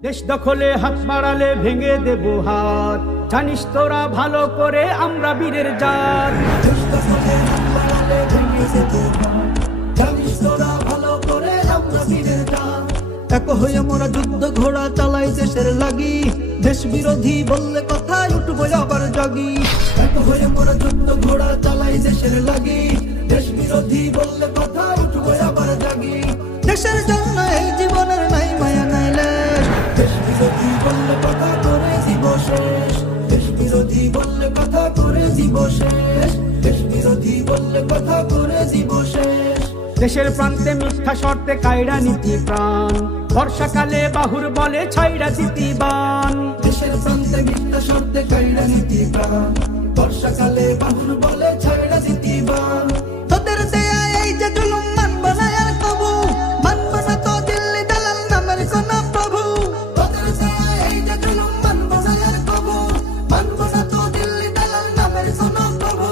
দেশ দখলে হাত বাড়ালে ভেঙে দেব হাত, জানিস তোরা ভালো করে আমরা বীরের জাত। দেশ দখলে হাত বাড়ালে ভেঙে দেব হাত, জানিস তোরা ভালো করে আমরা বীরের জাত। এক হয়ে মোরা যুদ্ধ ঘোড়া চালাই দেশের লাগি, দেশ বিরোধী বললে কথায় উঠবো আবার জাগি। এক হয়ে মোরা যুদ্ধ ঘোড়া চালাই দেশের লাগি, দেশ বিরোধী বললে কথায় উঠবো আবার জাগি। দেশের জন্য এই জীবনের নাই মায়া নাই লেশ, দেশ বিরোধী বললে কথা করে দিব শেষ। দেশ বিরোধী বললে কথা করে দিব শেষ, দেশ বিরোধী বললে কথা করে দিব শেষ। দেশের প্রান্তে মিথ্যা শর্তে কায়রা নীতি প্রাণ, বর্ষাকালে বাহুর বলে ছাইরা দিতি বান। দেশের প্রান্তে মিথ্যা শর্তে কায়রা নীতি প্রাণ, বর্ষাকালে বাহুর বলে ছাইরা দিতি বান। তোদের দেয়া এই যে জুলুম মানব না আর কবু, মানব না তো দিল্লি দালাল নামের কোন প্রভু। তোদের দেয়া এই যে জুলুম মানব না আর কবু, মানব না তো দিল্লি দালাল নামের কোন প্রভু।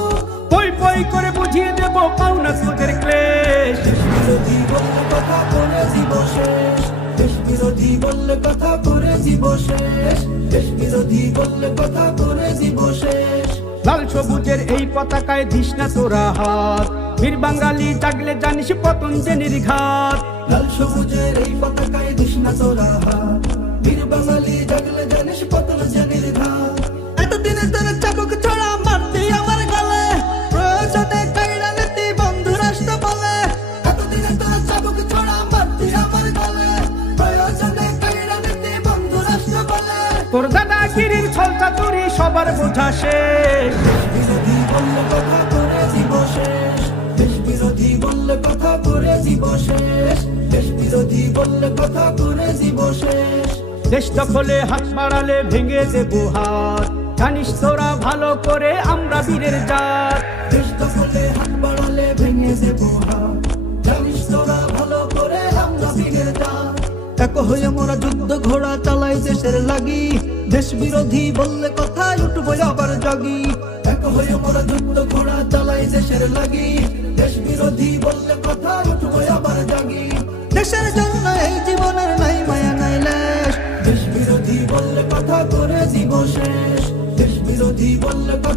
পই পই করে বুঝিয়ে দেব পাওনা তোদের ক্লেশ। দেশ বিরোধী বললে কথা করে দিব শেষ, দেশ বিরোধী বললে কথা করে দিব শেষ। দেশ বিরোধী বললে কথা করে দিব শেষ। লাল সবুজের এই পতাকায় দিস না তোরা হাত, বীর বাঙালি জাগলে জানিস পতন যে নির্ঘাত। লাল সবুজের এই পতাকায় দিস না তোরা হাত, বীর বাঙালি জাগলে জানিস পতন যে নির্ঘাত। এতদিনে তোর চাবুক ছড়া মারতি আমার গলে, প্রয়োজনে কায়রা নীতি বন্ধু রাষ্ট্র বলে। এতদিনে তোর চাবুক ছড়া মারতি আমার গলে, প্রয়োজনে কায়রা নীতি বন্ধু রাষ্ট্র বলে। তোর দাদাগিরির ছল চাতুরি সবার বোঝা শেষ। দেশ বিরোধী বললে কথা করে দিব শেষ, দেশ বিরোধী বললে কথা করে দিব শেষ। দেশ বিরোধী বললে কথা করে দিব শেষ। দেশ দখলে হাত বাড়ালে ভেঙে দেব হাত, জানিস তোরা ভালো করে আমরা বীরের জাত। দেশ দখলে হাত বাড়ালে ভেঙে দেব হাত, জানিস তোরা ভালো করে আমরা বীরের জাত। এক হয়ে মোরা যুদ্ধ ঘোড়া চালাই দেশের লাগি, দেশ বিরোধী বললে কথায় উঠবো আবার জাগি। এক হয়ে মোরা যুদ্ধ ঘোড়া চালাই দেশের লাগি, দেশ বিরোধী বললে কথায় উঠবো আবার জাগি। দেশের জন্য এই জীবনের নাই মায়া নাই লেশ, দেশ বিরোধী বললে কথা করে দিব শেষ।